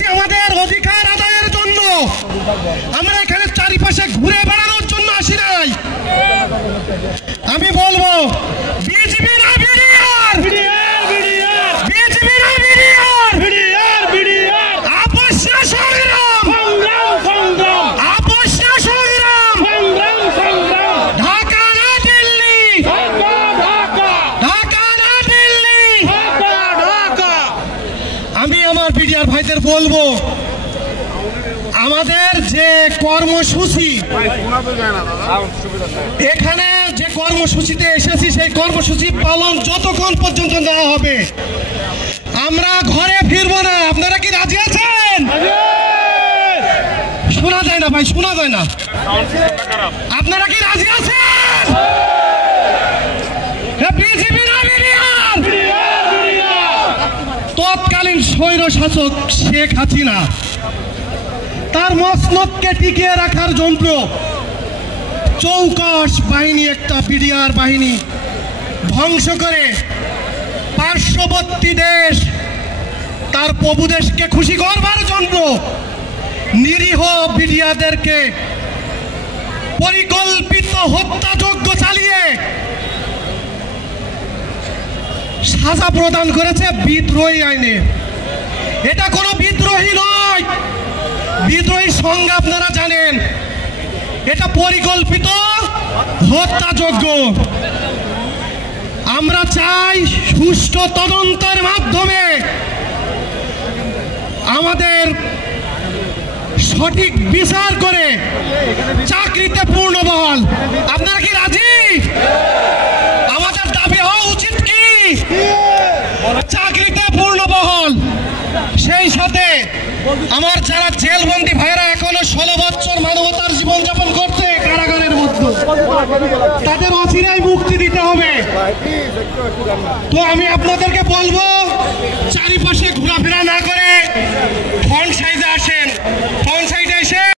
এসেছি আমাদের অধিকার আদায়ের জন্য। আমরা এখানে চারিপাশে ঘুরে বেড়ানোর জন্য আসি নাই। আমি বলবো বিজেপি না বিডিআর, বিজেপি না বিডিআর, আপোষ না সংগ্রাম, আপোষ না সংগ্রাম, ঢাকা না দিল্লি, ঢাকা না দিল্লি। আমি আমার বিডিআর ভাইদের বলবো আমাদের যে কর্মসূচি, এখানে যে কর্মসূচিতে এসেছি সেই কর্মসূচি পালন যতক্ষণ পর্যন্ত না হবে আমরা ঘরে ফিরবো না। আপনারা কি রাজি আছেন? শোনা যায় না ভাই, শোনা যায় না। আপনারা কি রাজি আছেন? তৎকালীন স্বৈর শাসক শেখ হাসিনা তার মসনদকে টিকিয়ে রাখার জন্য চৌকস বাহিনী, একটা বিডিআর বাহিনী ধ্বংস করে পার্শ্ববর্তী দেশ তার প্রভু দেশকে খুশি করবার জন্য নিরীহ বিডিআরদেরকে পরিকল্পিত হত্যাযজ্ঞ চালিয়ে সাজা প্রদান করেছে বিদ্রোহী আইনে। এটা কোনো বিদ্রোহী নয়, বিদ্রোহী সংজ্ঞা আপনারা জানেন, এটা পরিকল্পিত হত্যাযজ্ঞ। আমরা চাই সুষ্ঠু তদন্তের মাধ্যমে আমাদের সঠিক বিচার করে চাকরিতে পূর্ণবহাল। আপনারা কি রাজি? আমাদের দাবি হওয়া উচিত কি চাকরিতে পূর্ণবহাল। সেই সাথে আমার যারা জেলবন্দি ভাইরা এখনো 16 বছর মানবতার জীবনযাপন করছে কারাগারের মধ্যে, তাদের অচিরেই মুক্তি দিতে হবে। তো আমি আপনাদেরকে বলবো চারিপাশে ঘোরাফেরা না করে ফ্রন্ট সাইডে আসেন, ফ্রন্ট সাইডে এসে